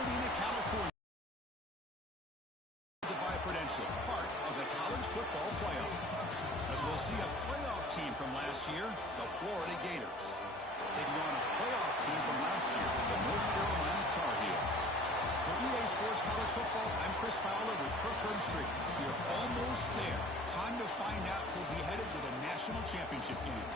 Pasadena, California. By credential, part of the college football playoff. As we'll see a playoff team from last year, the Florida Gators, taking on a playoff team from last year, the North Carolina Tar Heels. For EA Sports College Football, I'm Chris Fowler with Kirk Herbstreit. We're almost there. Time to find out who'll be headed to the national championship game.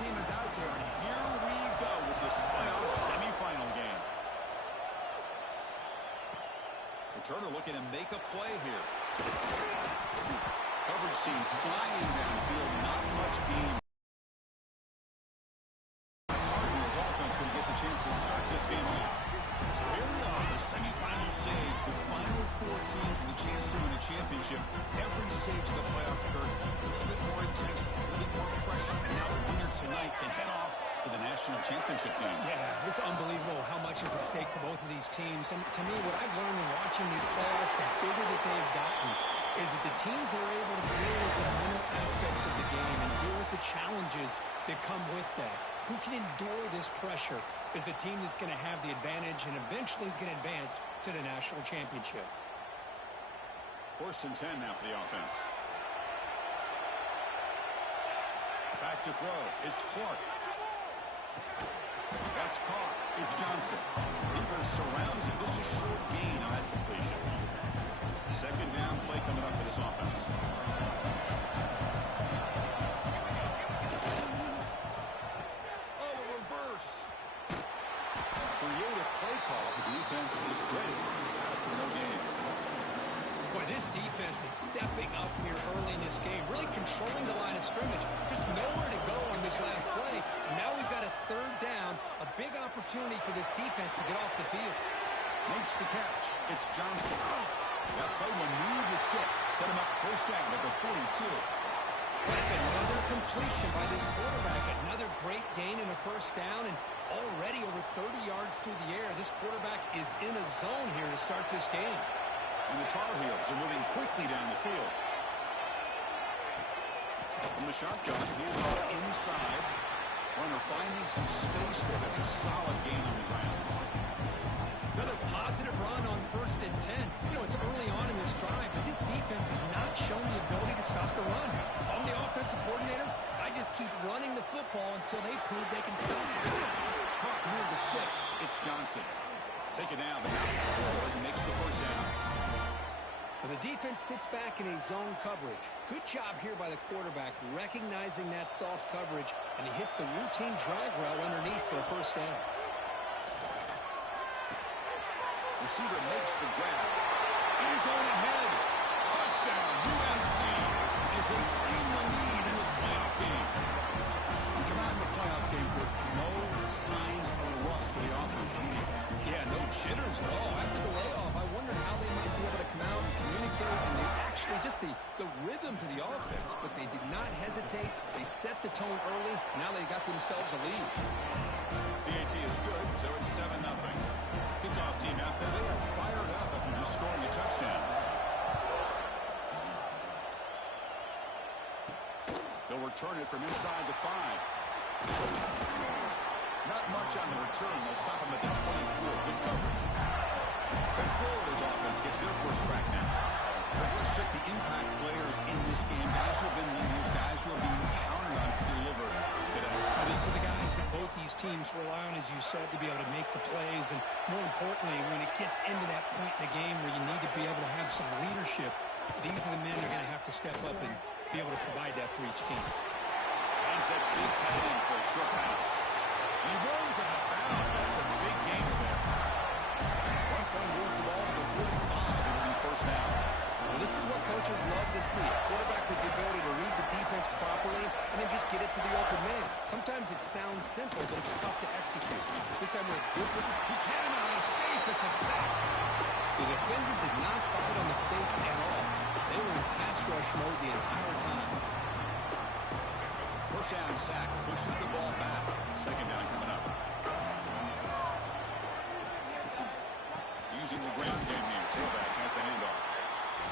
Team is out there, and here we go with this playoff semifinal game. Returner looking to make a play here. Coverage team flying downfield, not much game. Tar Heels offense going to get the chance to start this game off. So here we are, the semifinal stage, the final four teams with a chance to win a championship. Every stage of the playoff curve, a little bit more intense, a little bit more pressure, and now the winner tonight can head off to the national championship game. Yeah, it's unbelievable how much is at stake for both of these teams. And to me, what I've learned in watching these playoffs, the bigger that they've gotten, is that the teams that are able to deal with the mental aspects of the game and deal with the challenges that come with that. Who can endure this pressure is the team that's going to have the advantage and eventually is going to advance to the national championship. 1st and 10 now for the offense. Back to throw. It's Clark. That's caught. It's Johnson. Defense surrounds it. Just a short gain on that completion. 2nd down play coming up for this offense. Oh, the reverse. Creative play call. The defense is ready. Out for no gain. Boy, this defense is stepping up here early in this game, really controlling the line of scrimmage. Just nowhere to go on this last play. And now we've got a 3rd down, a big opportunity for this defense to get off the field. Makes the catch. It's Johnson. That play will move the sticks. Set him up 1st down at the 42. That's another completion by this quarterback. Another great gain in a 1st down, and already over 30 yards through the air. This quarterback is in a zone here to start this game. And the Tar Heels are moving quickly down the field. From the shotgun, he's off inside. Runner finding some space there. That's a solid gain on the ground. Another positive run on 1st and 10. You know, it's early on in this drive, but this defense has not shown the ability to stop the run. If I'm the offensive coordinator, I just keep running the football until they prove they can stop it. Caught near the sticks. It's Johnson. Take it down. The out forward makes the 1st down. Well, the defense sits back in a zone coverage. Good job here by the quarterback, recognizing that soft coverage, and he hits the routine drag route underneath for a 1st down. Receiver makes the grab. He's on ahead. Touchdown, UNC, as they claim the lead in this playoff game. And come out in the playoff game, no signs of rust for the offense either. Yeah, no jitters at all. After the layoff, I wondered how they might be able to come out and communicate, and they actually just the rhythm to the offense, but they did not hesitate. They set the tone early. Now they got themselves a lead. PAT is good, so it's 7-0. Kickoff team out there. They are fired up after just scoring a touchdown. They'll return it from inside the 5. Not much on the return. They'll stop him at the 24. Good coverage. So Florida's offense gets their 1st crack now. But let's check the impact players in this game. Guys who have been leaders, guys who are being counted on to deliver today. These are the guys that both these teams rely on, as you said, to be able to make the plays. And more importantly, when it gets into that point in the game where you need to be able to have some leadership, these are the men that are going to have to step up and be able to provide that for each team. Finds that big tight end for a short pass. And he runs out of bounds. That's a big gainer there. One play moves the ball to the 45 and on 1st down. Well, this is what coaches love to see. A quarterback with the ability to read the defense properly and then just get it to the open man. Sometimes it sounds simple, but it's tough to execute. This time we're good with it. He cannot escape. It's a sack. The defender did not bite on the fake at all. They were in pass rush mode the entire time. 1st down sack. Pushes the ball back. 2nd down coming up. using the ground game here. Tailback has the handoff.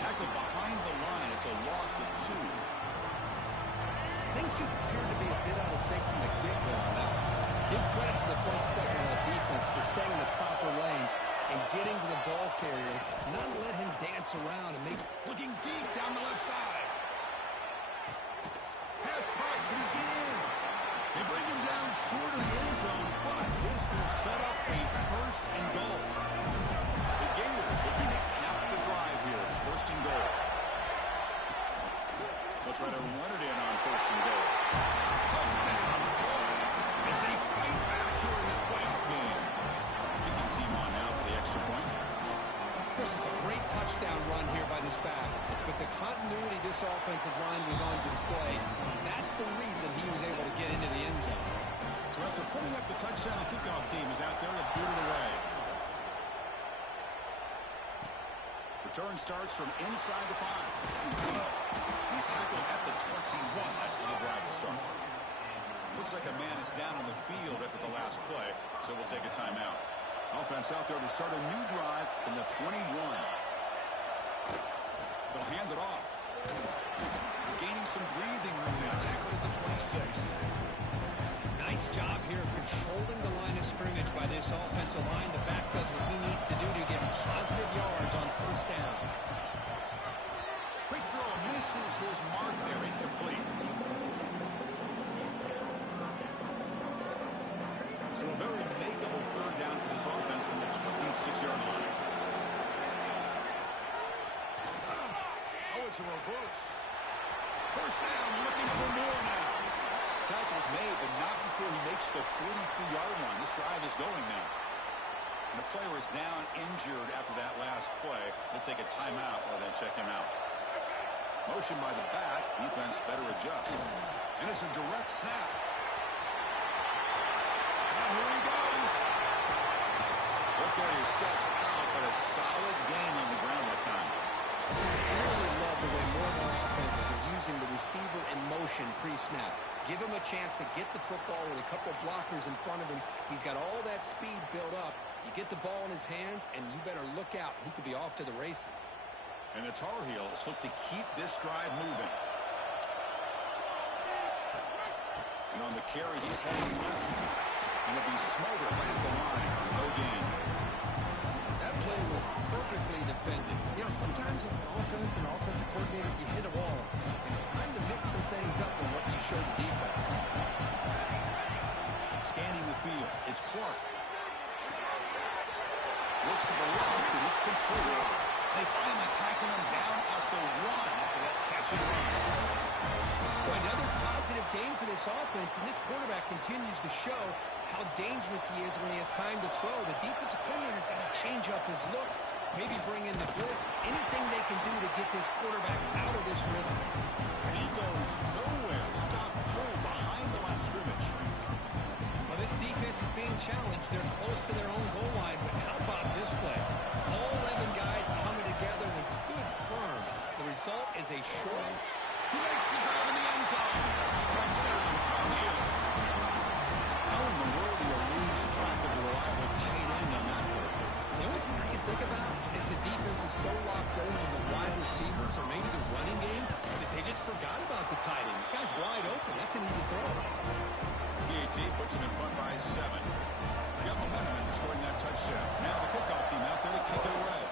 Tackled behind the line. It's a loss of 2. Things just appear to be a bit out of sync from the get-go on that one. Give credit to the front seven of the defense for staying in the proper lanes and getting to the ball carrier, not let him dance around and make... Looking deep down the left side. Pass right. Can he get in? They bring him down short of the end zone, but this will set up a first and goal. The Gators looking to cap the drive here. It's first and goal. They'll try to run it in on first and goal. Touchdown, Florida, as they fight back here in this playoff game. Kicking team on now for the extra point. Chris, it's a great touchdown run here by this back, but the continuity this offensive line was on display. That's the reason he was able to get into the end zone. So after putting up the touchdown, the kickoff team is out there to boot it away. Return starts from inside the 5. He's tackled at the 21. That's where the drive will start. Looks like a man is down on the field after the last play, so we'll take a timeout. Offense out there to start a new drive from the 21. They'll hand it off. Gaining some breathing room now. Tackled at the 26. Nice job here of controlling the line of scrimmage by this offensive line. The back does what he needs to do to get positive yards on first down. Quick throw misses his mark there, incomplete. So a very makeable third down for this offense from the 26-yard line. Oh, it's a reverse. First down, looking for more now. Tackle's made, but not before he makes the 43-yard line. This drive is going now. And the player is down, injured after that last play. We'll take a timeout or then check him out. Motion by the back. Defense better adjust. And it's a direct snap. Now here he goes. Ball carrier steps out, but a solid gain on the ground that time. I really love the way more of our offenses are using the receiver in motion pre-snap. Give him a chance to get the football with a couple blockers in front of him. He's got all that speed built up. You get the ball in his hands, and you better look out. He could be off to the races. And the Tar Heels look to keep this drive moving. And on the carry, he's heading left. And it'll be smothered right at the line for no gain. That play was perfectly defended. You know, sometimes as an offensive coordinator, you hit a wall. And it's time to mix some things up on what you show the defense. Scanning the field, it's Clark. Looks to the left, and it's complete. They finally tackle him down at the 1 after that catch and run. Boy, another positive game for this offense, and this quarterback continues to show how dangerous he is when he has time to throw. The defensive coordinator's got to change up his looks, maybe bring in the blitz, anything they can do to get this quarterback out of this rhythm. And he goes nowhere. Stop pull behind the line of scrimmage. Well, this defense is being challenged. They're close to their own goal line, but how about this play? All 11 guys coming together. They stood firm. The result is a short. He makes the grab in the end zone. Touchdown, Tar Heels. How in the world do you lose track of the reliable tight end on that play? The only thing I can think about is the defense is so locked in on the wide receivers or maybe the running game that they just forgot about the tight end. The guy's wide open. That's an easy throw. PAT puts him in front by 7. Got momentum in scoring that touchdown. Now the kickoff team out there to kick it away.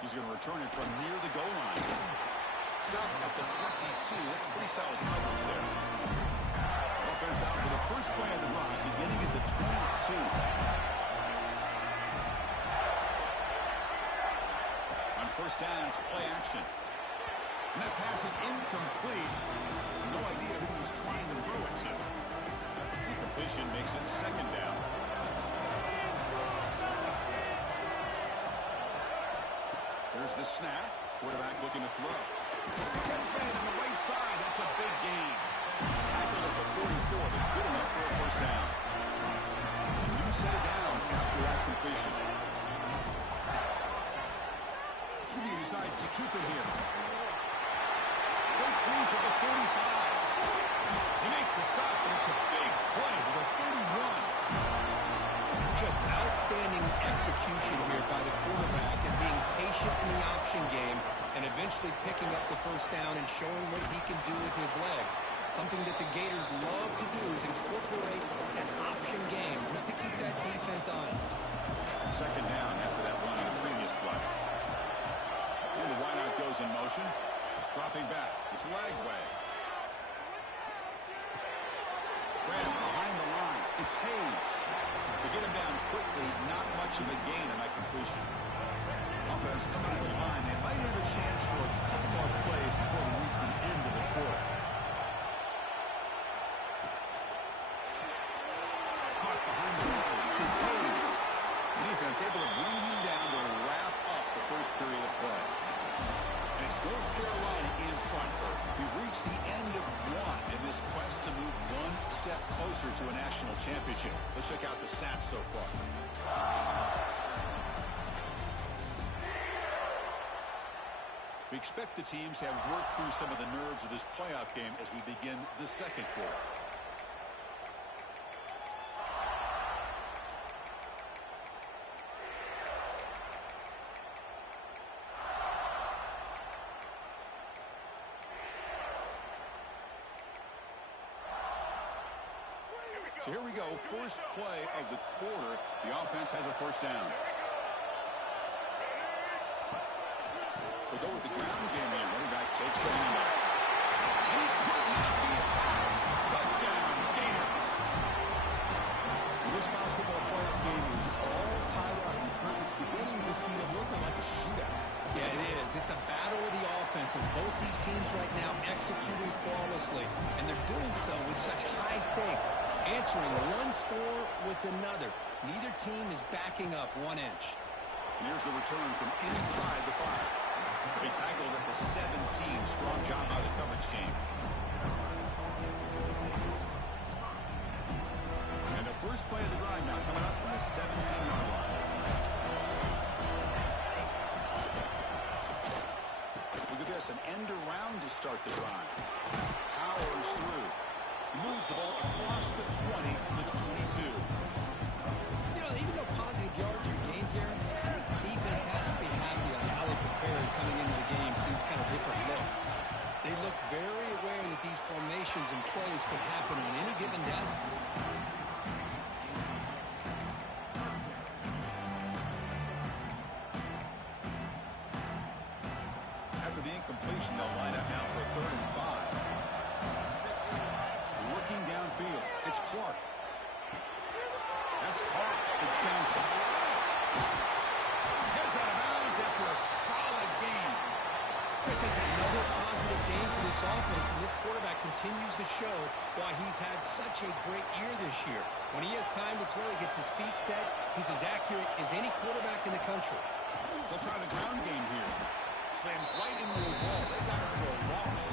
He's going to return it from near the goal line. Stop at the 22. That's pretty solid coverage there. Offense out for the first play of the drive, beginning at the 22. On first down, it's play action. And that pass is incomplete. No idea who he was trying to throw it to. Incompletion makes it second down. Here's the snap. Quarterback looking to throw. Catch made on the right side. That's a big gain. Tackled at the 44, but good enough for a first down. A new set of downs after that completion. He decides to keep it here. Breaks loose at the 45. They make the stop, but it's a big play with a 31. Just outstanding execution here by the quarterback and being patient in the option game and eventually picking up the first down and showing what he can do with his legs. Something that the Gators love to do is incorporate an option game just to keep that defense honest. Second down after that run on the previous play. And the wideout goes in motion. Dropping back. It's leg way. Grant behind the line. It's Hayes. They get him down quickly. Not much of a gain on that completion. Offense coming to the line. They might have a chance for a couple more plays before we reach the end of the quarter. Caught behind the line. It's Hayes. The defense able to bring him down to wrap up the first period of play. And it's North Carolina in front. We've reached the end of one in this quest to move one step closer to a national championship. Let's check out the stats so far. We expect the teams to have worked through some of the nerves of this playoff game as we begin the second quarter. So here we go, first play of the quarter. The offense has a first down. We'll go with the ground game here. Running back takes the handoff. He could not be stopped. Touchdown, Gators. This college football playoff game is all tied up. And it's beginning to feel a little bit like a shootout. Yeah, it is. It's a battle of the offenses. Both these teams right now executing flawlessly, and they're doing so with such high stakes, answering one score with another. Neither team is backing up 1 inch. And here's the return from inside the 5. They tackled at the 17. Strong job by the coverage team. And the first play of the drive now coming up from the 17-yard line. Look at this, an end around to start the drive. Powers through. Moves the ball across the 20 to the 22. You know, even though positive yards are gained here, I think the defense has to be happy on how they prepared coming into the game for these kind of different looks. They looked very aware that these formations and plays could happen on any given down. After the incompletion, they'll line up now for a 3rd and 5. Looking downfield, it's Clark. That's Clark. It's Johnson. Heads out of bounds after a solid game. Chris, it's another positive game for this offense, and this quarterback continues to show why he's had such a great year this year. When he has time to throw, he gets his feet set. He's as accurate as any quarterback in the country. They'll try the ground game here. Slams right into the wall. They got it for a loss.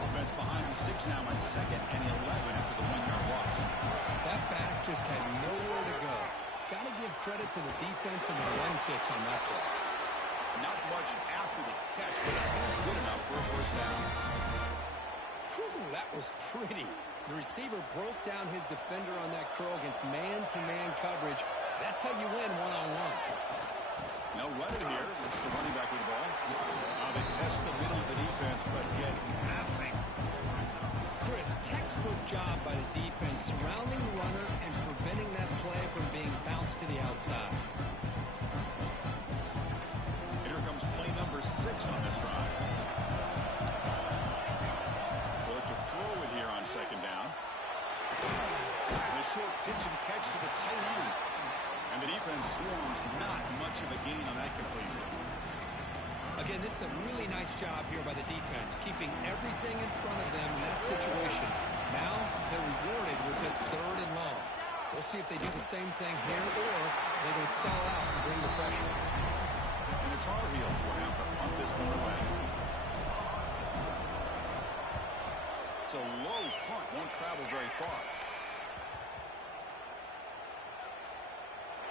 Offense behind the 6 now on 2nd and 11 after the 1-yard loss. That back just had nowhere to go. Got to give credit to the defense and the run fits on that play. Not much after the catch, but it is good enough for a first down. Whew, that was pretty. The receiver broke down his defender on that curl against man-to-man coverage. That's how you win one-on-ones. No running here. It's the running back with the ball. They test the middle of the defense, but get nothing. Chris, textbook job by the defense surrounding the runner and preventing that play from being bounced to the outside. Here comes play number 6 on this drive. They'll look to throw it here on 2nd down. And a short pitch and catch to the tight end. And the defense swarms, not much of a gain on that completion. Again, this is a really nice job here by the defense, keeping everything in front of them in that situation. Now they're rewarded with this 3rd and long. We'll see if they do the same thing here or they will sell out and bring the pressure. And the Tar Heels will have to punt this one away. It's a low punt, won't travel very far.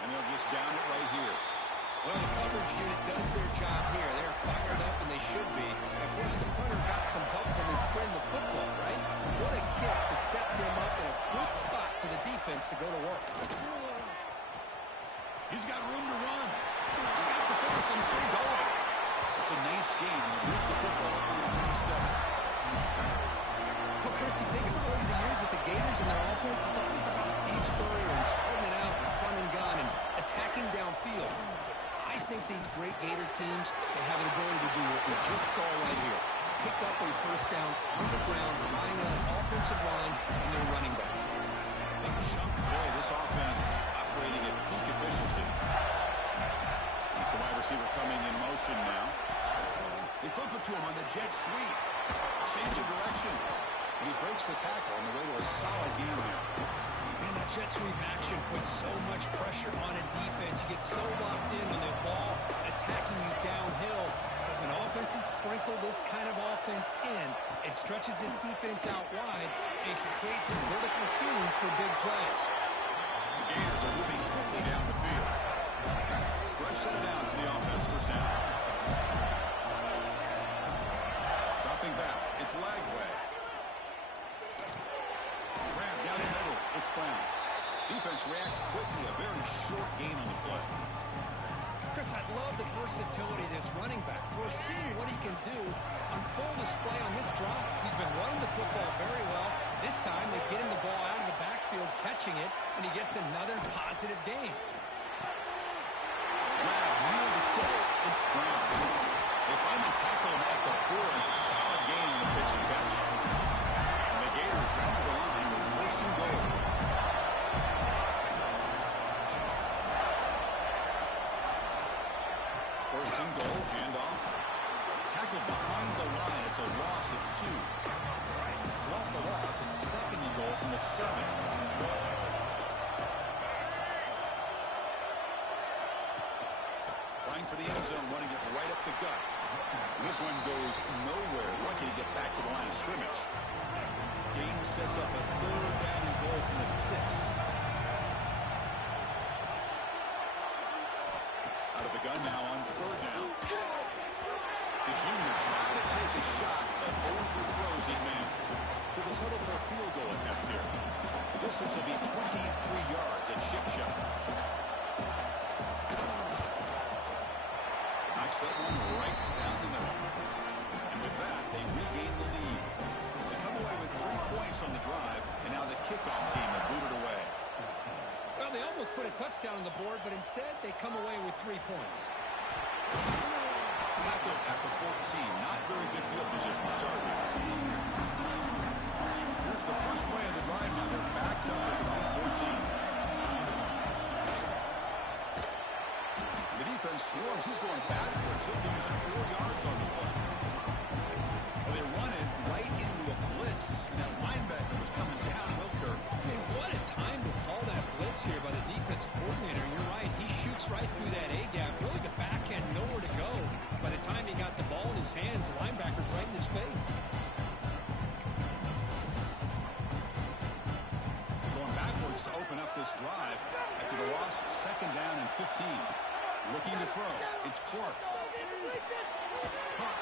And they'll just down it right here. Well, the coverage unit does their job here. They're fired up, and they should be. And of course, the punter got some help from his friend, the football, right? What a kick to set them up in a good spot for the defense to go to work. He's got room to run. He's got the force and still going. It's a nice game. Move the football up to the 27. Well, Chris, you think over the years with the Gators and their offense, it's always about Steve Spurrier and spreading it out with front and gun and attacking downfield. I think these great Gator teams, they have an ability to do what we just saw right here. Pick up a first down on the ground, relying on an offensive line and their running back. Big chunk play. This offense operating at peak efficiency. It's the wide receiver coming in motion now. They flip it to him on the jet sweep. Change of direction. And he breaks the tackle on the way to a solid game there. Man, that jet sweep action puts so much pressure on a defense. You get so locked in on the ball attacking you downhill. But when offenses sprinkle this kind of offense in, it stretches this defense out wide and can create some vertical seams for big plays. The Gators are moving quickly down the field. Fresh set of downs for the offense. First down. Dropping back. It's Lagway. Grab down the middle. It's Brown. Defense reacts quickly. A very short gain on the play. Chris, I love the versatility of this running back. We're seeing what he can do on full display on this drive. He's been running the football very well. This time they get him the ball out of the backfield, catching it, and he gets another positive gain. Grab near the sticks. It's Brown. They finally tackle him at the 4. It's a solid gain on the pitch and catch. And the Gators come to the line with first and goal. First and goal, handoff. Tackled behind the line. It's a loss of 2. So off the loss, it's second and goal from the 7. Trying for the end zone, running it right up the gut. And this one goes nowhere. Lucky to get back to the line of scrimmage. Game sets up a third down and goal from the 6. Out of the gun now on third down. The junior trying to take a shot, but overthrows his man. So they'll settle for a field goal attempt here. The distance will be 23 yards at chip shot. Knocks that one right down the middle. And with that, they regain the lead. They come away with 3 points on the drive, and now the kickoff team will boot it away. Well, they almost put a touchdown on the board, but instead they come away with 3 points. Tackled at the 14. Not very good field position to start with. Here's the first play of the drive now. They're backed up at the 14. The defense swarms. He's going backwards. He'll lose 4 yards on the play. Well, they run it right into a blitz. And that linebacker was coming downhill curve. Man, what a time to call that blitz here by the defensive coordinator. You're right. He shoots right through that A-gap. Really the back end, nowhere to go. By the time he got the ball in his hands, the linebacker's right in his face. Going backwards to open up this drive. After the loss, second down and 15. Looking to throw. It's Clark. Clark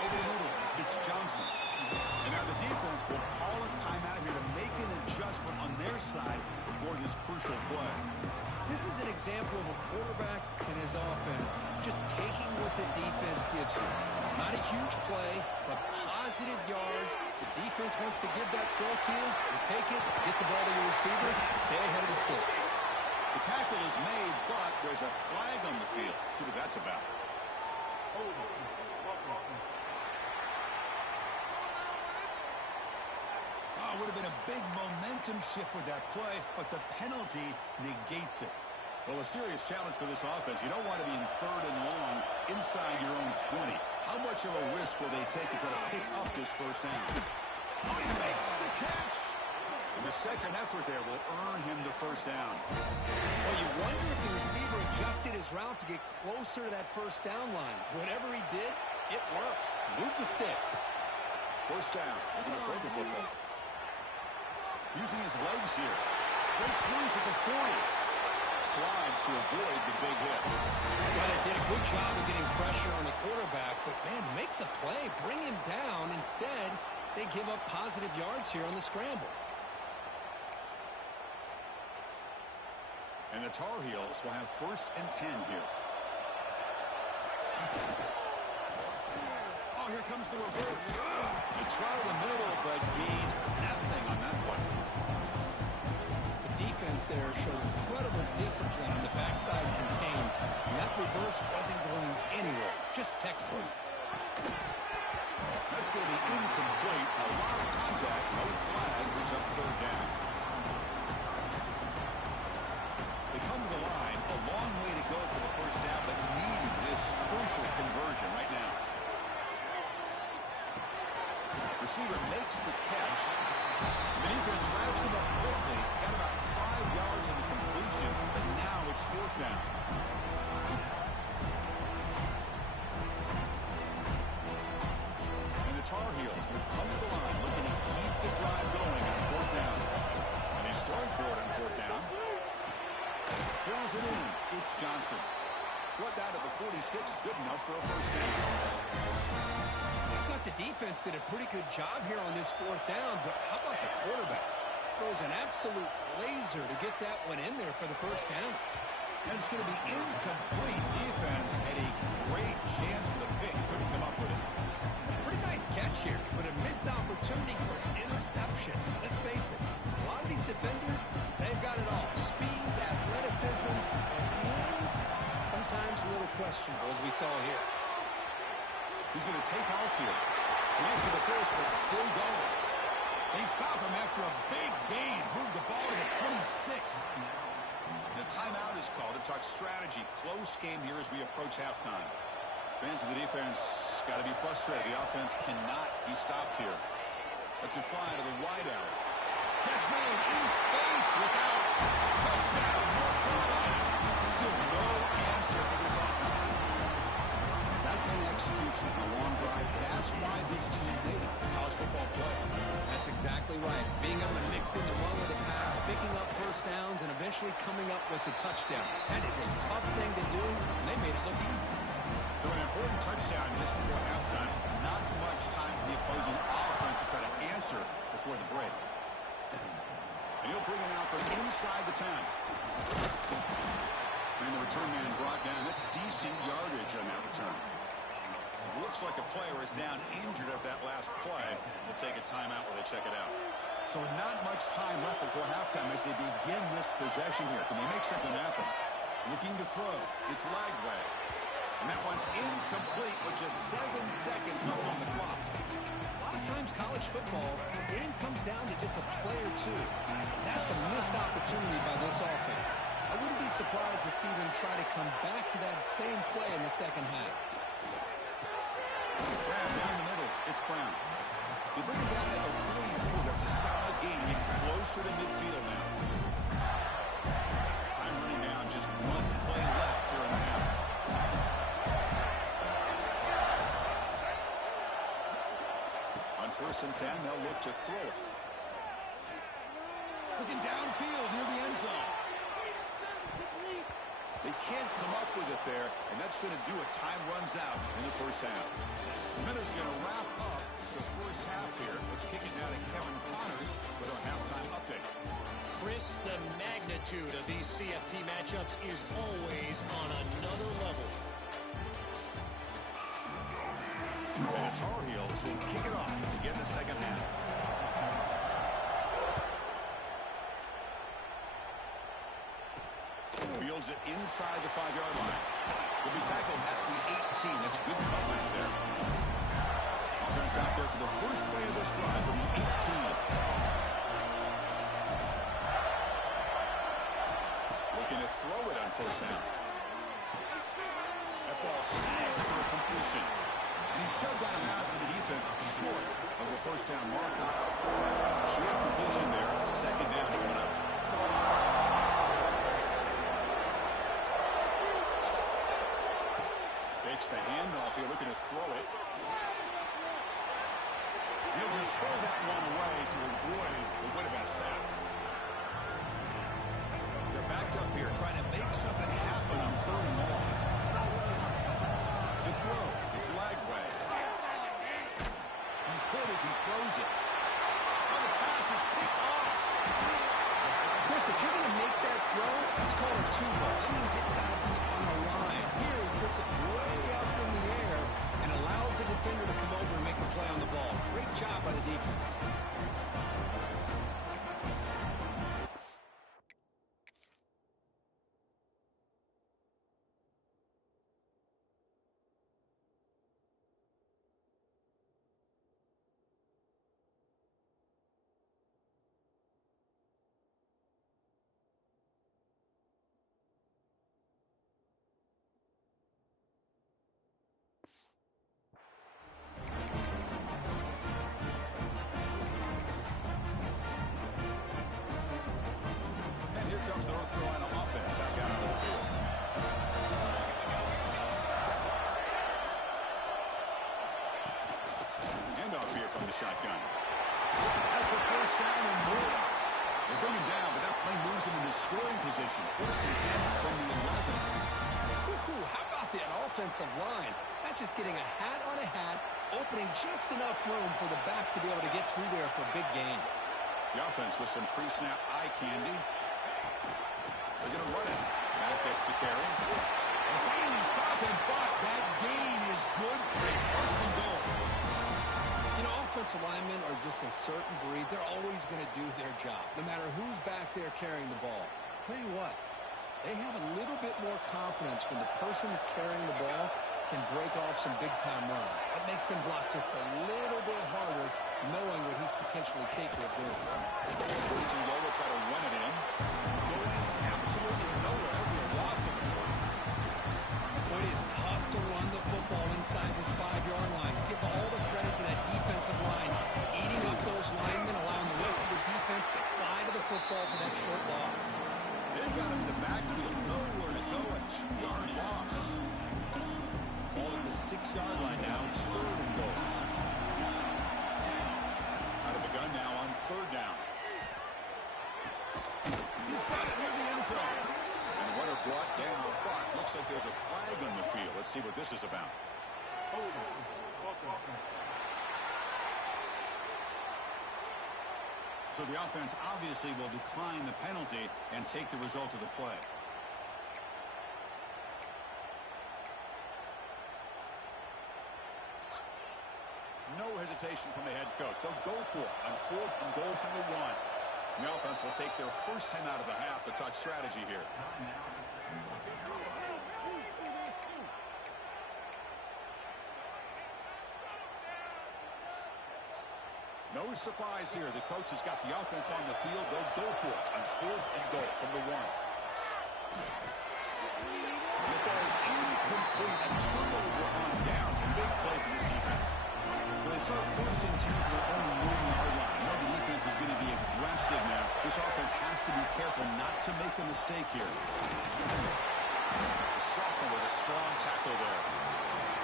over the middle. It's Johnson. And now the defense will call a timeout here to make an adjustment on their side before this crucial play. This is an example of a quarterback and his offense just taking what the defense gives you. Not a huge play, but positive yards. The defense wants to give that throw to you. You take it, get the ball to your receiver, stay ahead of the sticks. The tackle is made, but there's a flag on the field. Let's see what that's about. Would have been a big momentum shift with that play, but the penalty negates it. Well, a serious challenge for this offense. You don't want to be in third and long inside your own 20. How much of a risk will they take to try to pick up this first down? Oh, he makes the catch! And the second effort there will earn him the first down. Well, you wonder if the receiver adjusted his route to get closer to that first down line. Whatever he did, it works. Move the sticks. First down. Looking to throw the football. Using his legs here. Breaks loose at the 40. Slides to avoid the big hit. Well, they did a good job of getting pressure on the quarterback, but, man, make the play. Bring him down. Instead, they give up positive yards here on the scramble. And the Tar Heels will have 1st and 10 here. Oh, here comes the reverse. To try the middle, but gained nothing on that one. The defense there showed incredible discipline on the backside contained, and that reverse wasn't going anywhere, just textbook. That's going to be incomplete. A lot of contact, no flag, brings up 3rd down. They come to the line, a long way to go for the 1st down, but needing this crucial conversion right now. Receiver makes the catch. The defense wraps him up quickly. Got about 5 yards in the completion, but now it's 4th down. And the Tar Heels will come to the line looking to keep the drive going on 4th down. And he's throwing for it on 4th down. Pulls it in. It's Johnson. Brought down at the 46, good enough for a 1st down. I thought the defense did a pretty good job here on this 4th down, but how about the quarterback? Throws an absolute laser to get that one in there for the 1st down. And it's going to be incomplete. Defense had a great chance for the pick. Couldn't come up with it. Pretty nice catch here, but a missed opportunity for an interception. Let's face it, a lot of these defenders, they've got it all. Speed, athleticism, and hands, sometimes a little questionable, as we saw here. He's going to take off here. Went for the first, but still going. They stop him after a big gain. Move the ball to the 26. The timeout is called to talk strategy. Close game here as we approach halftime. Fans of the defense got to be frustrated. The offense cannot be stopped here. That's a fly to the wideout. Catch made in space. Look out. Touchdown, North Carolina. Still no answer for this offense. That kind of execution on a long drive, that's why this team made it for college football play. That's exactly right. Being able to mix in the run with the pass, picking up 1st downs, and eventually coming up with the touchdown. That is a tough thing to do, and they made it look easy. So an important touchdown just before halftime. Not much time for the opposing offense to try to answer before the break. And he'll bring it out from inside the 10. And the return man brought down. That's decent yardage on that return. Looks like a player is down injured at that last play. We'll take a timeout while they check it out. So not much time left before halftime as they begin this possession here. Can they make something happen? Looking to throw. It's Lagway. And that one's incomplete with just 7 seconds left on the clock. A lot of times college football, the game comes down to just a play or two. And that's a missed opportunity by this offense. I wouldn't be surprised to see them try to come back to that same play in the 2nd half. Brown down the middle. It's Brown. They bring it down at the 44. That's a solid gain. Getting closer to midfield now. Time running down. Just 1 play left here in the half. On 1st and 10, they'll look to throw it. Looking downfield near the end zone. They can't come up with it there, and that's going to do it. Time runs out in the 1st half. The Miners going to wrap up the 1st half here. Let's kick it down to Kevin Connors with our halftime update. Chris, the magnitude of these CFP matchups is always on another level. And the Tar Heels will kick it off to get the 2nd half. Fields it inside the 5-yard line. Will be tackled at the 18. That's good coverage there. Offense out there for the first play of this drive from the 18. Looking to throw it on 1st down. That ball snagged for a completion. And he's shoved out of bounds by the defense short of the 1st down marker. Short completion there. 2nd down coming up. Fakes the handoff here, looking to throw it. He'll just throw that one away to avoid what would have been a sack. They're backed up here, trying to make something happen on 3rd and long. To throw, it's Lagway. He's hit as he throws it. Oh, the pass is picked off. Chris, if you're going to make that throw, that's called a two-ball. That means it's got to be on the line. Here, he puts it way up in the air and allows the defender to come over and make a play on the ball. Great job by the defense. Shotgun. Has the first down and more. They bring him down, but that play moves him into scoring position. First and 10 from the 11. How about that offensive line? That's just getting a hat on a hat, opening just enough room for the back to be able to get through there for a big gain. The offense with some pre-snap eye candy. They're going to run it. That gets the carry. And finally stop it, but that gain is good for a first and goal. You know, offensive linemen are just a certain breed. They're always going to do their job, no matter who's back there carrying the ball. I'll tell you what, they have a little bit more confidence when the person that's carrying the ball can break off some big-time runs. That makes them block just a little bit harder, knowing what he's potentially capable of doing. First and goal, they'll try to run it in. Going absolutely nowhere. It'll be a loss of it. It is tough to run the football inside this 5-yard line. Give all the credit to that defensive line, eating up those linemen, allowing the rest of the defense to fly to the football for that short loss. They've got him in the backfield, nowhere to go, a 2-yard loss. Ball at the 6-yard line now. It's third and goal. Out of the gun now on third down. He's got it near the end zone. And Winter brought down, but looks like there's a flag on the field. Let's see what this is about. So the offense obviously will decline the penalty and take the result of the play. No hesitation from the head coach. They'll go for it on fourth and goal from the 1. The offense will take their first 10 out of the half to talk strategy here. No surprise here. The coach has got the offense on the field. They'll go for it on fourth and goal from the 1. And the ball is incomplete. A turnover on downs. Big play for this defense. So they start first and 10 for their own 1-yard line. You know the defense is going to be aggressive now. This offense has to be careful not to make a mistake here. The sophomore with a strong tackle there.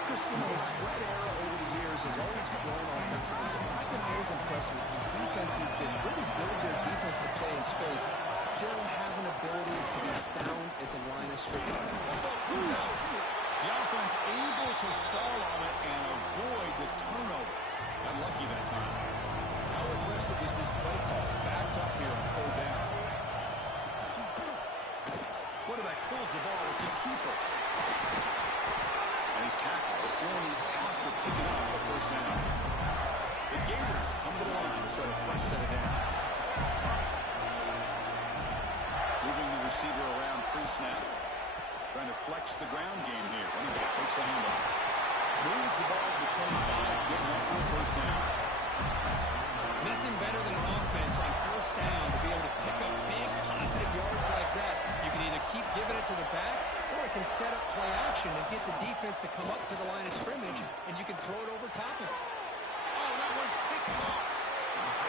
Chris, you know, the spread era over the years has always grown offensively. I've been always impressed with defenses that really build their defense to play in space, still have an ability to be sound at the line of scrimmage. The offense able to fall on it and avoid the turnover. Got lucky that time. How aggressive is this play call? Backed up here on third down. Quarterback pulls the ball to keeper. And he's tackled, but only after picking up the first down. The Gators come to the line to start a fresh set of downs. Moving the receiver around pre-snap. Trying to flex the ground game here. Running back takes the handoff. Moves the ball to the 25, getting up for a first down. Nothing better than an offense on first down to be able to pick up big positive yards like that. You can either keep giving it to the back, or it can set up play action and get the defense to come up to the line of scrimmage, and you can throw it over top of it. Oh, that one's picked off.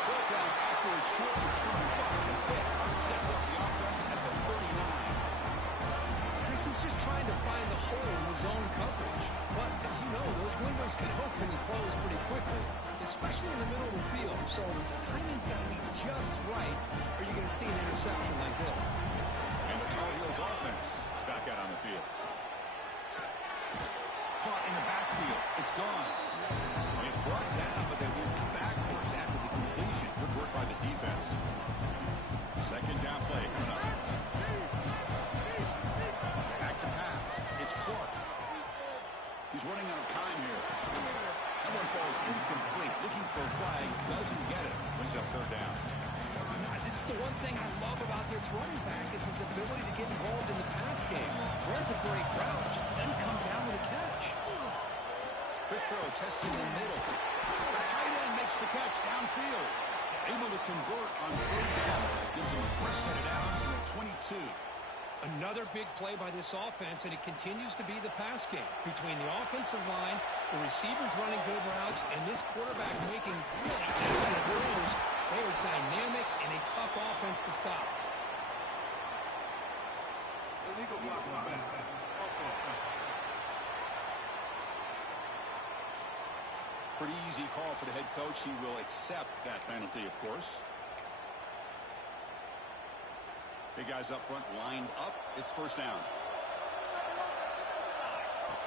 Brought down after a short return, but the pick sets up the offense at the 39. He's just trying to find the hole in the zone coverage. But, as you know, those windows can open and close pretty quickly, especially in the middle of the field. So the timing's got to be just right, or you're going to see an interception like this. And the Tar Heels offense is back out on the field. Caught in the backfield. It's gone. He's brought down, but they move backwards after the completion. Good work by the defense. Second down play coming up. doesn't get it. Brings up third down. God, this is the one thing I love about this running back is his ability to get involved in the pass game. Runs a great route, just doesn't come down with a catch. Quick throw, testing the middle. The tight end makes the catch downfield. Able to convert on third down. Gives him a fresh set of downs from the 22. Another big play by this offense, and it continues to be the pass game. Between the offensive line, the receivers running good routes, and this quarterback making really accurate throws, they are dynamic and a tough offense to stop. Illegal block. Pretty easy call for the head coach. He will accept that penalty, of course. Big guys up front lined up. It's first down.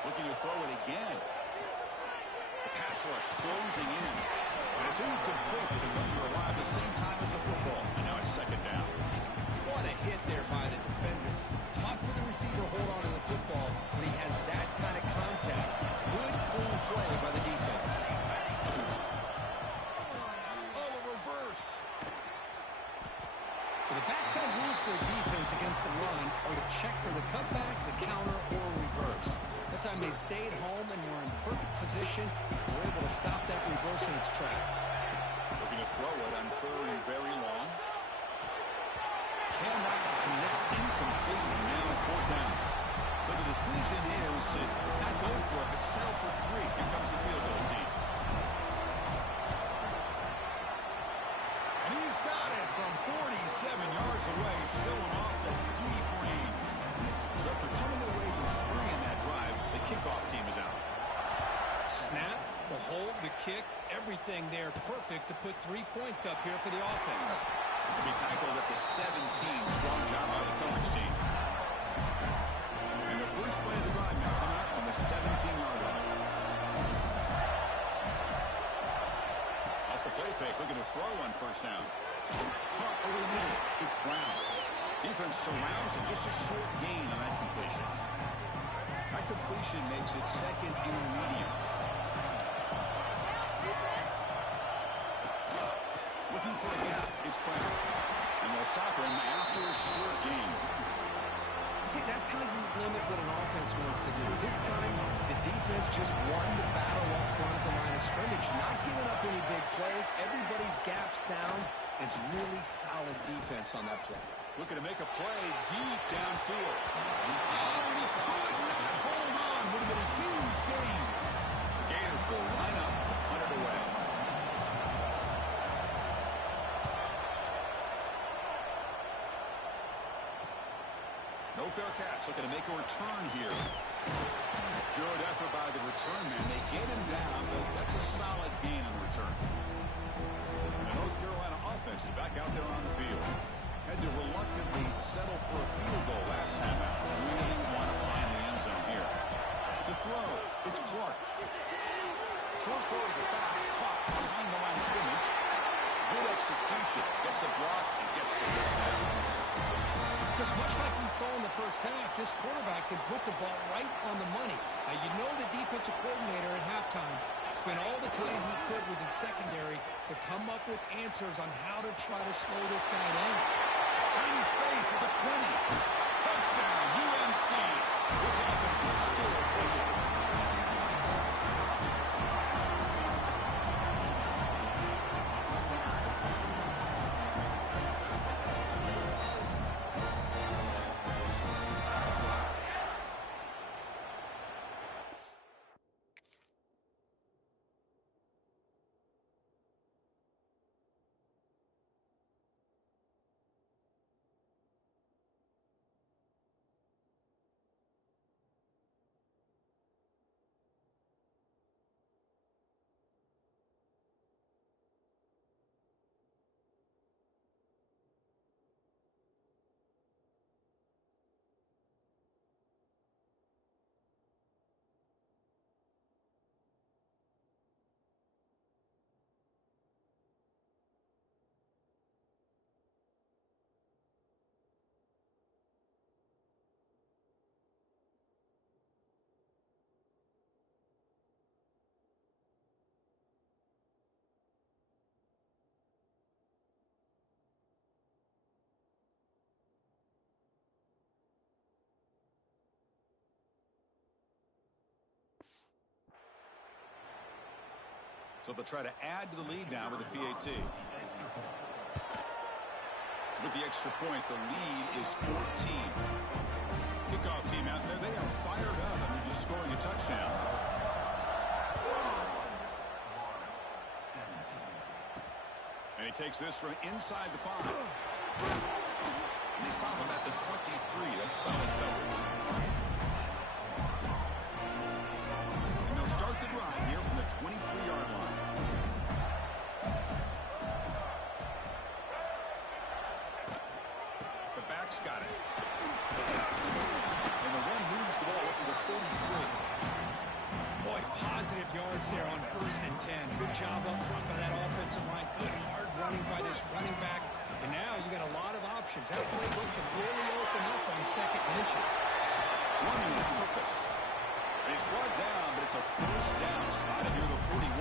Looking to throw it again. The pass rush closing in. And it's incomplete. The defender arrived at the same time as the football. And now it's second down. What a hit there by the defender. Tough for the receiver to hold on to the football when he has that kind of contact. Good, clean play by the defense. Oh, a reverse. The backside rules for a defense against the run are to check for the cutback, the counter, or reverse. That time they stayed home and were in perfect position. Were able to stop that reverse in its track. Looking to throw it on third and very long. Cannot connect, incomplete, and now fourth down. So the decision is to not go for it, but settle for three. Here comes the field goal team. And he's got it from 47 yards away, showing off the deep range. So after coming away with three in that drive, the kickoff team is out. Snap, the hold, the kick, everything there perfect to put 3 points up here for the offense. To be tackled at the 17. Strong job by the coverage team. And the first play of the drive now come out on the 17-yard line. Off the play fake, looking to throw on first down. Caught over the middle. It's Brown. Defense surrounds and just a short gain on that completion. That completion makes it second and medium. Looking for a gap. It's Brown. And they'll stop him after a short gain. See, that's how you limit what an offense wants to do. This time, the defense just won the battle up front at the line of scrimmage, not giving up any big plays. Everybody's gap sound. It's really solid defense on that play. Looking to make a play deep downfield. Oh, and he could not hold on. Would have been a huge gain. The Gators will line up to punt it away. No fair catch. Looking to make a return here. Good effort by the return man. They get him down, but that's a solid gain on the return. The North Carolina offense is back out there on the field. Had to reluctantly settle for a field goal last time out. Really want to find the end zone here. To throw, it's Clark. Short throw to the back, caught behind the line of scrimmage. Good execution. Gets a block and gets the first down. Just much like we saw in the first half, this quarterback can put the ball right on the money. Now, you know the defensive coordinator at halftime spent all the time he could with his secondary to come up with answers on how to try to slow this guy down. Tiny space at the 20. Touchdown, UNC. This offense is still clicking. So they'll try to add to the lead now with the PAT. With the extra point, the lead is 14. Kickoff team out there, they are fired up after just scoring a touchdown. And he takes this from inside the 5. And they stop him at the 23. That's solid coverage. And they'll start the drive here from the 23-yard line. The back's got it. And the run moves the ball up to the 33. Boy, positive yards there on 1st and 10. Good job up front by that offensive line. Good hard running by this running back. And now you got a lot of options. That playbook can really open up on 2nd and inches. Running with purpose. And he's brought down, but it's a 1st down spotted near the 41.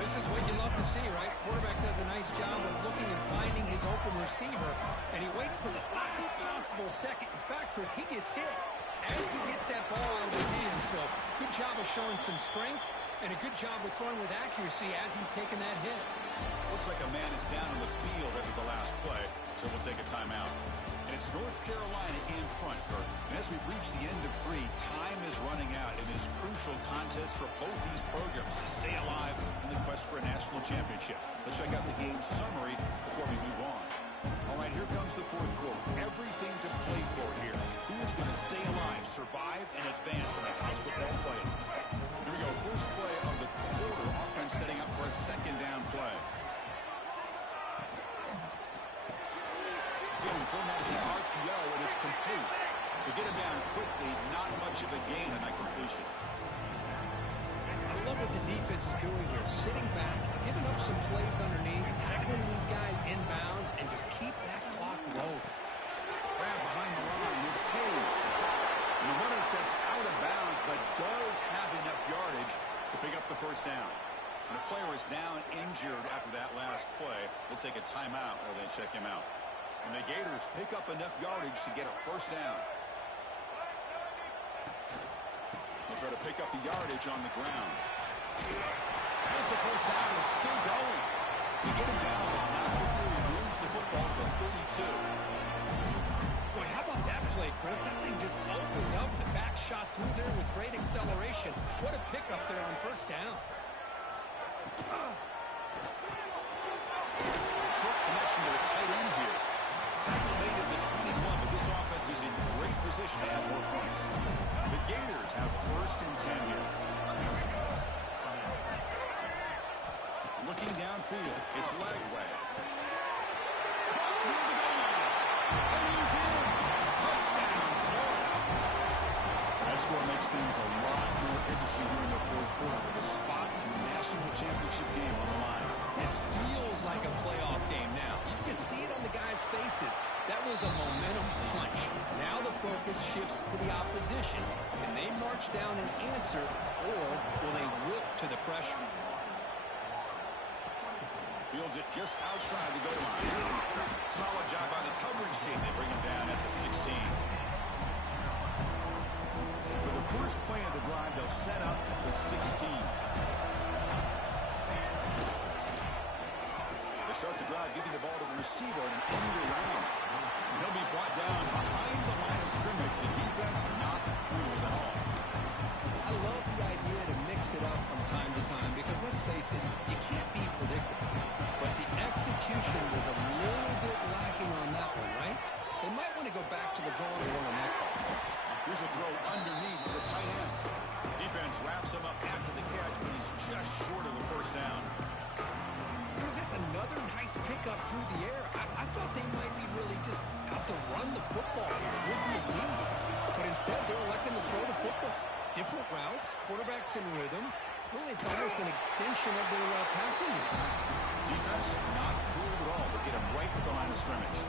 This is what you love to see, right? Quarterback does a nice job of looking and finding his open receiver, and he waits till the last possible second. In fact, Chris, he gets hit as he gets that ball out of his hands. So good job of showing some strength and a good job of throwing with accuracy as he's taking that hit. Looks like a man is down on the field after the last play, so we'll take a timeout. And it's North Carolina in front, Kirk. And as we reach the end of 3, time is running out in this crucial contest for both these programs to stay alive in the quest for a national championship. Let's check out the game summary before we move on. All right, here comes the 4th quarter. Everything to play for here. Who is going to stay alive, survive, and advance in the college football playoff? Here we go. First play of the quarter. Offense setting up for a 2nd down play. Thrown out of the RPO, and it's complete. To get him down quickly, not much of a gain on that completion. I love what the defense is doing here. Sitting back, giving up some plays underneath, tackling these guys inbounds, and just keep that clock rolling. Grab behind the line, it stays. And the runner sets out of bounds, but does have enough yardage to pick up the 1st down. And the player is down injured after that last play. We'll take a timeout while they check him out. And the Gators pick up enough yardage to get a 1st down. They'll try to pick up the yardage on the ground. As the 1st down is still going. They get him down, but not before he moves the football to the 32. Boy, how about that play, Chris? That thing just opened up. The back shot through there with great acceleration. What a pickup there on 1st down. Short connection to the tight end here. Tackle made at the 21, but this offense is in great position to add more points. The Gators have 1st and 10 here. Looking downfield, it's Lagway. Caught near the goal line. And he's in. Touchdown, Florida. That score makes things a lot more interesting here in the 4th quarter with a spot in the national championship game on the line. This feels like a playoff game now. You can see it on the guys' faces. That was a momentum punch. Now the focus shifts to the opposition. Can they march down and answer, or will they wilt to the pressure? Fields it just outside the goal line. Solid job by the coverage team. They bring him down at the 16. For the first play of the drive, they'll set up at the 16. Start the drive, giving the ball to the receiver and an end around. He'll be brought down behind the line of scrimmage. The defense not fooled at all. I love the idea to mix it up from time to time because, let's face it, you can't be predictable. But the execution was a little bit lacking on that one, right? They might want to go back to the drawing board on that call. Here's a throw underneath to the tight end. Defense wraps him up after the catch, but he's just short of the 1st down. Because that's another nice pickup through the air. I thought they might be really just out to run the football here with the lead. But instead, they're electing to throw the football. Different routes, quarterbacks in rhythm. Really, it's almost an extension of their passing game. Defense not fooled at all, but get him right at the line of scrimmage.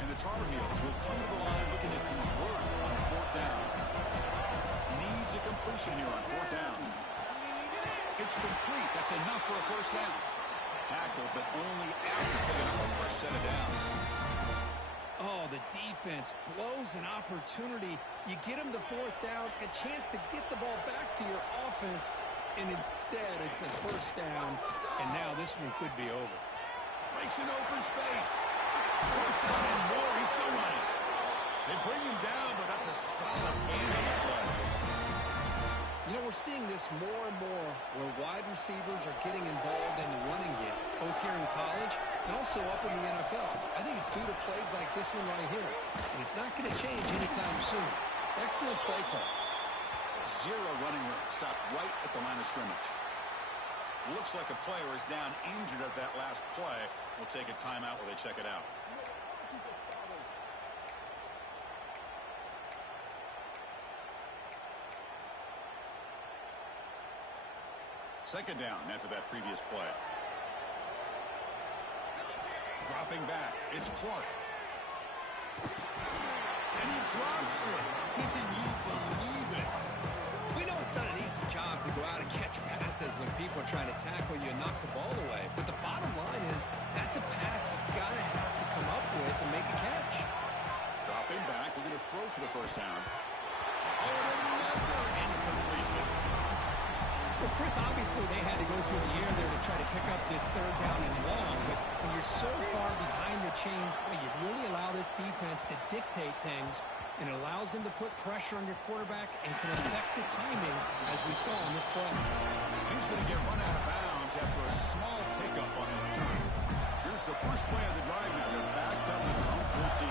And the Tar Heels will come to the line looking to convert on 4th down. Needs a completion here on 4th down. It's complete. That's enough for a 1st down. Tackled, but only after picking up a fresh set of downs. Oh, the defense blows an opportunity. You get them the fourth down, a chance to get the ball back to your offense, and instead it's a first down, and now this one could be over. Breaks an open space. First down and more. He's still running. They bring him down, but that's a solid gain on the play. You know, we're seeing this more and more where wide receivers are getting involved in the running game, both here in college and also up in the NFL. I think it's due to plays like this one right here, and it's not going to change anytime soon. Excellent play call. Zero running room. Stopped right at the line of scrimmage. Looks like a player is down injured at that last play. We'll take a timeout while they check it out. Second down after that previous play. Dropping back. It's Clark. And he drops it. Can you believe it? We know it's not an easy job to go out and catch passes when people are trying to tackle you and knock the ball away. But the bottom line is that's a pass you got to have to come up with and make a catch. Dropping back. We're going to throw for the first down. Oh, and another incompletion. Well, Chris, obviously they had to go through the air there to try to pick up this third down and long, but when you're so far behind the chains, boy, you really allow this defense to dictate things, and it allows them to put pressure on your quarterback and can affect the timing, as we saw on this play. He's going to get run out of bounds after a small pickup on the return. Here's the first play of the drive now. They're backed up at their own 14.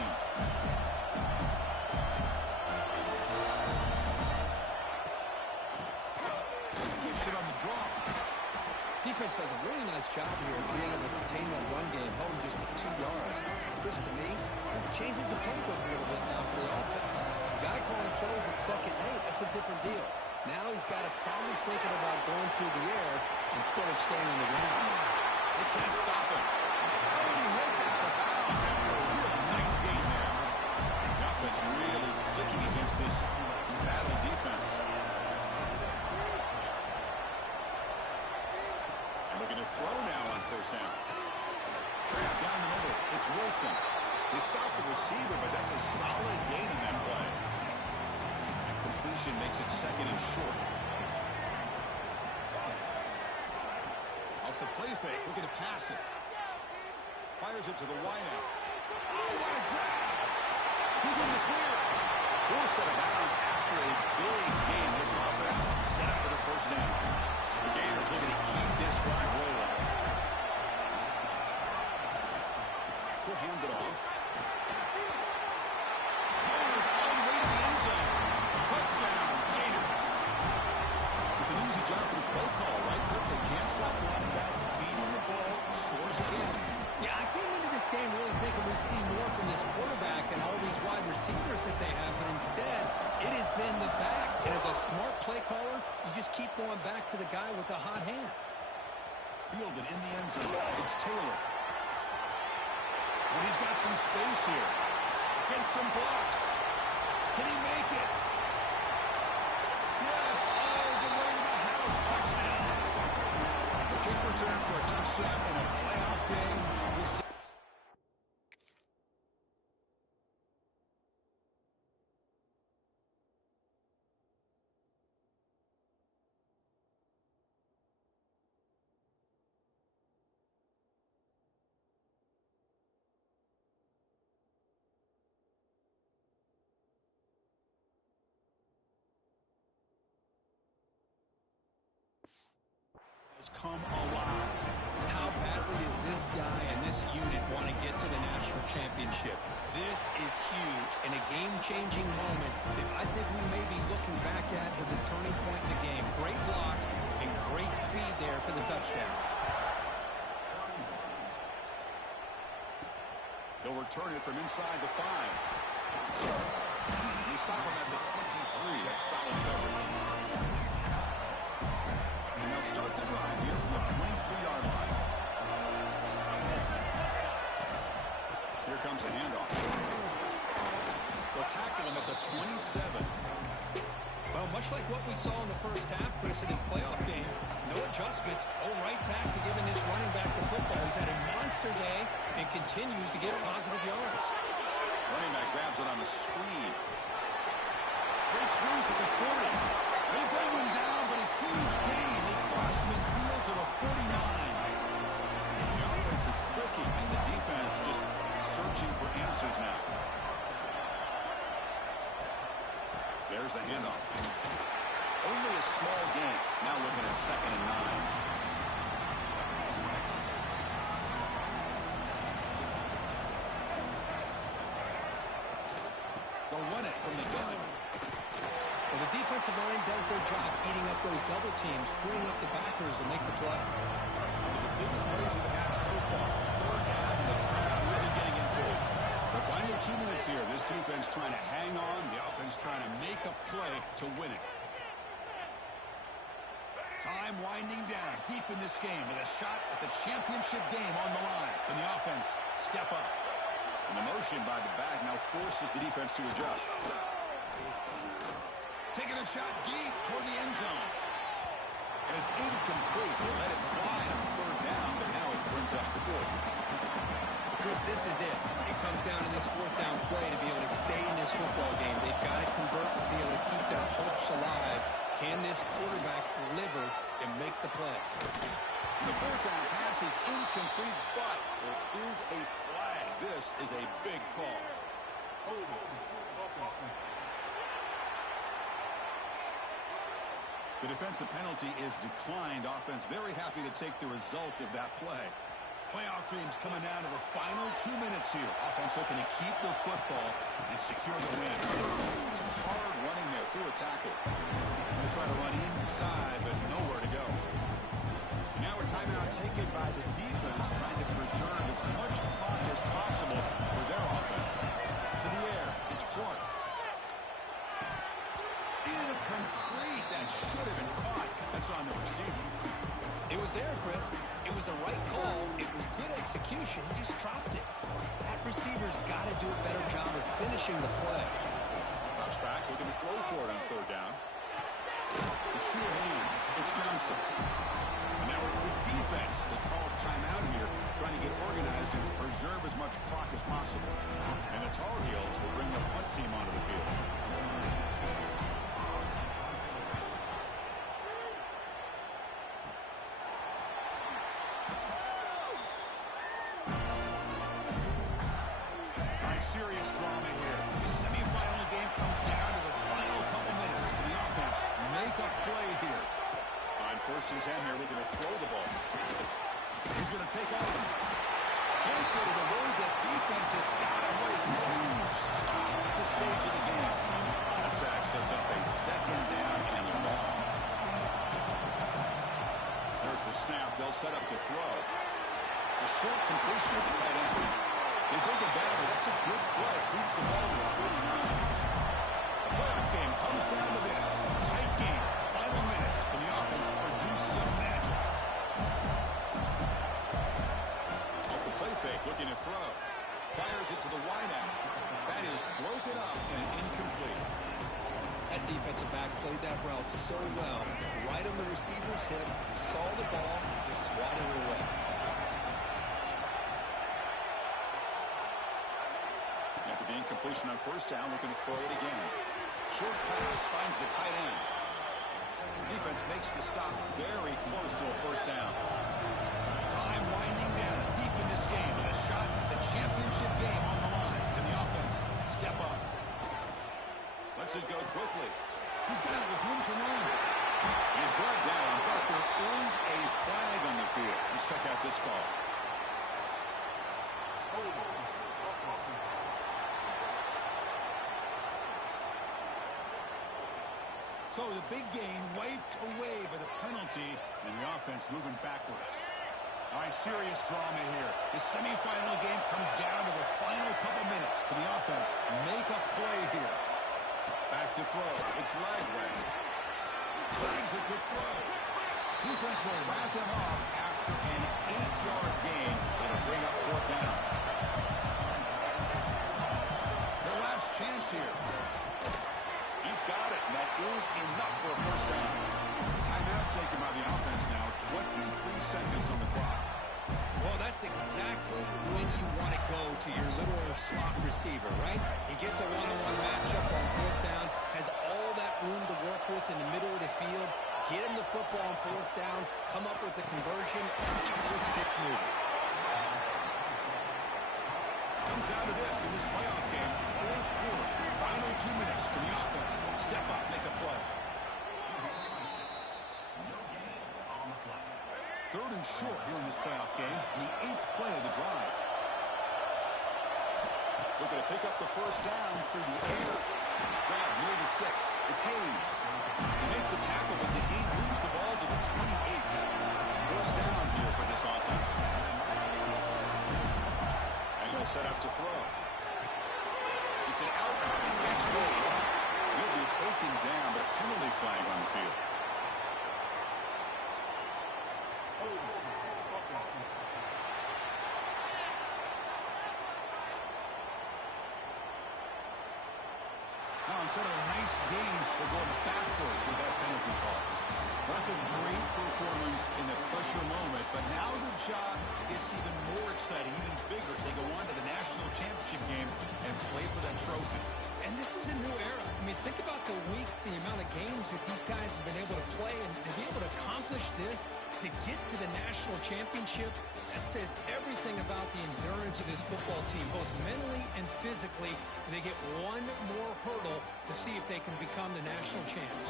Defense does a really nice job here of being able to contain that run game, holding just 2 yards. Chris, to me, this changes the playbook a little bit now for the offense. The guy calling plays at 2nd and 8, that's a different deal. Now he's got to probably thinking about going through the air instead of staying on the ground. They can't stop him. Oh, and he heads out of bounds after a real nice game there. The offense really clicking against this battle defense. Looking to throw now on first down. Down the middle, it's Wilson. They stop the receiver, but that's a solid gain in that play. And completion makes it 2nd and short. Off the play fake, looking to pass it. Fires it to the wideout. Oh, what a grab! He's in the clear. Forced out of bounds after a big gain. This offense set up for the first down. The Gators looking to keep this drive rolling. He'll hand it off. Gators all the way to the end zone. Touchdown, Gators. It's an easy job for the play call, right? They can't stop the running back, feeding the ball, scores again. Yeah, I came into this game really thinking we'd see more from this quarterback and all these wide receivers that they have, but instead, it has been the back. And as a smart play caller, you just keep going back to the guy with a hot hand. Fielded in the end zone. It's Taylor. And he's got some space here. Against some blocks. Can he make it? Yes, all the way to the house. Touchdown. The kick return for a touchdown in a playoff game. This has come alive. How badly does this guy and this unit want to get to the national championship? This is huge and a game-changing moment that I think we may be looking back at as a turning point in the game. Great blocks and great speed there for the touchdown. They'll return it from inside the 5. They stop him at the 23. That's solid coverage. And they'll start the drive here from the 23-yard line. Here comes a handoff. They'll tackle him at the 27. Well, much like what we saw in the first half, Chris, in his playoff game, no adjustments, go right back to giving this running back to football. He's had a monster day and continues to get positive yards. Running back grabs it on the screen. Breaks loose at the 40. They bring him down, but a huge gain. They cross midfield to the 49. The offense is clicking, and the defense just searching for answers now. There's the handoff. Only a small gain. Now looking at 2nd and 9. They'll run it from the gun. Well, the defensive line does their job eating up those double teams, freeing up the backers to make the play. One of the biggest plays we've had so far. 3rd down, and the crowd really getting into it. The final 2 minutes here. This defense trying to hang on. The offense trying to make a play to win it. Time winding down deep in this game with a shot at the championship game on the line. Can the offense step up? And the motion by the back now forces the defense to adjust. Taking a shot deep toward the end zone. And it's incomplete. They let it fly on 3rd down, but now it brings up 4th. Chris, this is it. It comes down to this 4th down play to be able to stay in this football game. They've got to convert to be able to keep their hopes alive. Can this quarterback deliver and make the play? The 4th down pass is incomplete, but there is a flag. This is a big call. The defensive penalty is declined. Offense very happy to take the result of that play. Playoff dreams coming down to the final 2 minutes here. Offense looking to keep the football and secure the win. Some hard running there through a tackle. They try to run inside, but nowhere to go. Now a timeout taken by the defense, trying to preserve as much clock as possible for their offense. To the air, it's Clark. Incomplete. That should have been caught. That's on the receiver. It was there, Chris. It was the right call. It was good execution. He just dropped it. That receiver's got to do a better job of finishing the play. Drops back, looking to throw for it on 3rd down. The sure hands. It's Johnson. And now it's the defense that calls timeout here, trying to get organized and preserve as much clock as possible. And the Tar Heels will bring the punt team onto the field. Serious drama here. The semifinal game comes down to the final couple minutes. Can the offense make a play here? On 1st and 10 here, looking to throw the ball. He's going to take off. Can't get it away. The defense has got him. What a huge stop at this stage of the game. That sack sets up a 2nd down and long. There's the snap. They'll set up to throw. A short completion of the tight end. They bring it down, but that's a good play. Beats the ball to 49. The playoff game comes down to this. Tight game. Final minutes. Can the offense produce some magic? Off the play fake, looking to throw. Fires it to the wideout. That is broken up and incomplete. That defensive back played that route so well. Right on the receiver's hip. He saw the ball and just swatted it away. After the incompletion on 1st down, looking to throw it again. Short pass finds the tight end. Defense makes the stop very close to a 1st down. Time winding down deep in this game with a shot at the championship game on the line. Can the offense step up? Lets it go quickly. He's got it with room to run. He's brought down, but there is a flag on the field. Let's check out this call. So the big gain wiped away by the penalty, and the offense moving backwards. All right, serious drama here. The semifinal game comes down to the final couple minutes. Can the offense make a play here? Back to throw. It's Lagway. Slides a good throw. Defense will wrap him up after an 8-yard gain. It'll bring up 4th down. Their last chance here. He's got it, and that is enough for a 1st down. Timeout taken by the offense now. 23 seconds on the clock. Well, that's exactly exactly when you want to go to your little slot receiver, right? He gets a one-on-one matchup on fourth down, has all that room to work with in the middle of the field, get him the football on fourth down, come up with a conversion, keep those sticks moving. Comes down to this in this playoff game. Fourth quarter, final 2 minutes. Can the offense step up, make a play? Third and short here in this playoff game. The 8th play of the drive. Looking to pick up the first down through the air. Grab near the sticks. It's Hayes. They make the tackle, but the game moves the ball to the 28. First down here for this offense. And he'll set up to throw. It's an out-and catch play. He'll be taken down, but a penalty flag on the field. Now, instead of a nice gain, we're going backwards with that penalty call. Well, that's a great performance in the pressure moment, but now the job gets even more exciting, even bigger as they go on to the national championship game and play for that trophy. And this is a new era. I mean, think about the weeks, the amount of games that these guys have been able to play, and to be able to accomplish this, to get to the national championship, that says everything about the endurance of this football team, both mentally and physically. And they get one more hurdle to see if they can become the national champs.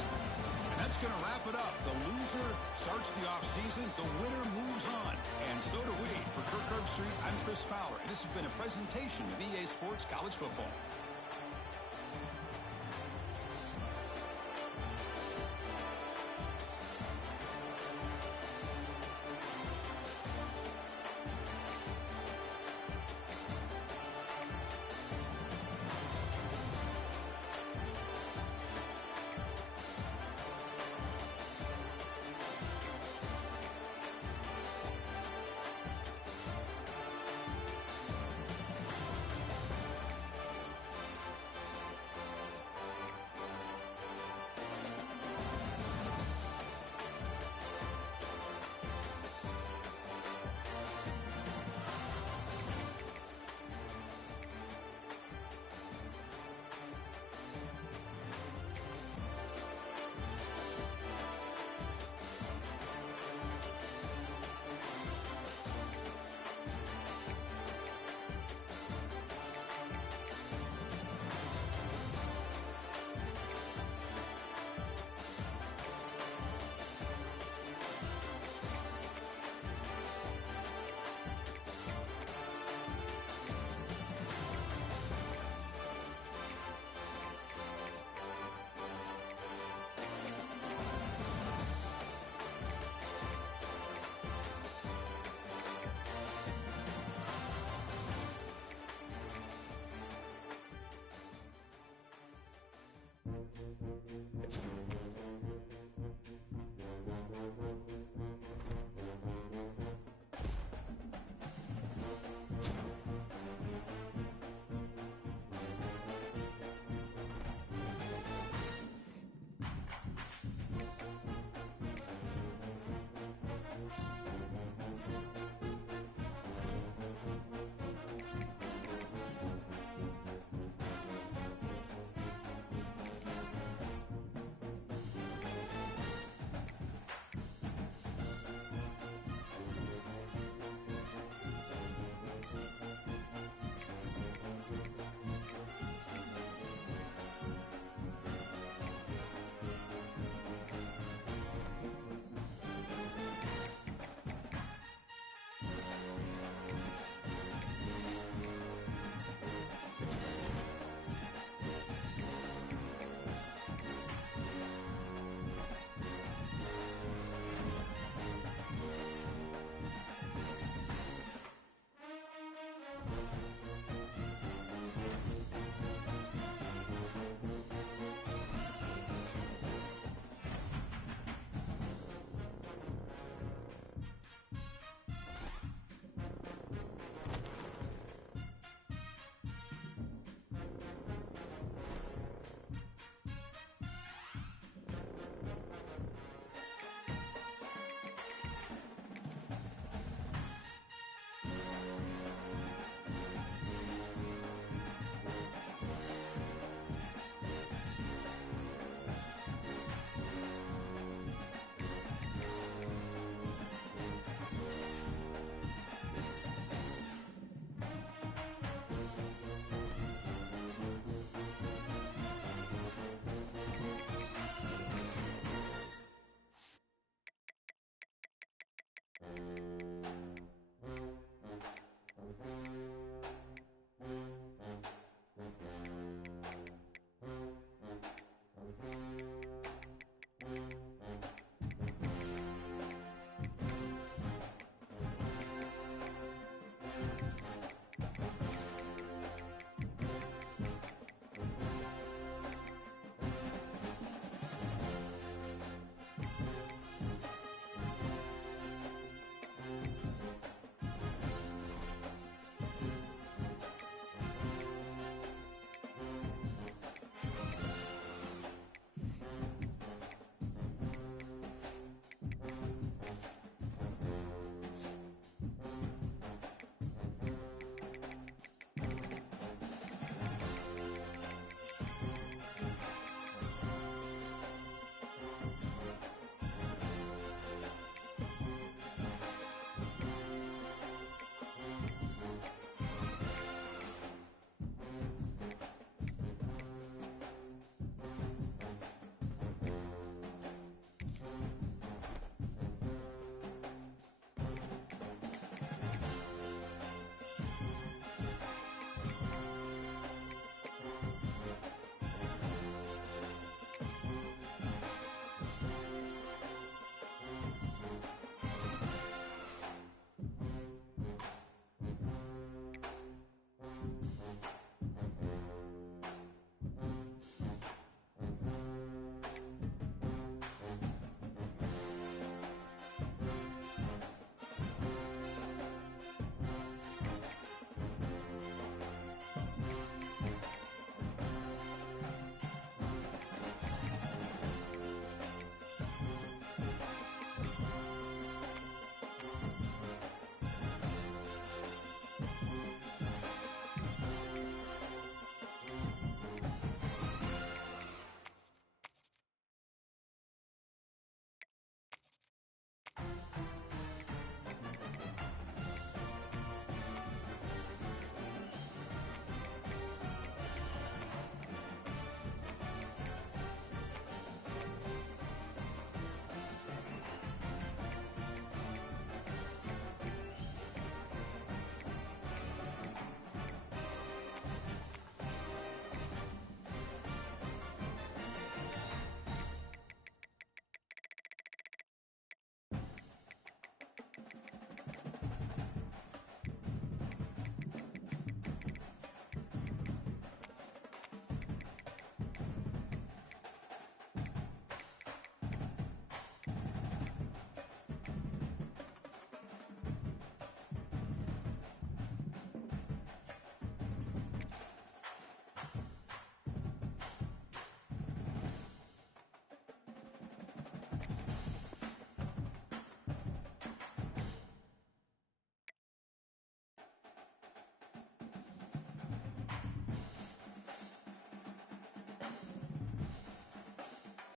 And that's going to wrap it up. The loser starts the offseason. The winner moves on. And so do we. For Kirk Herbstreit, I'm Chris Fowler. And this has been a presentation of EA Sports College Football.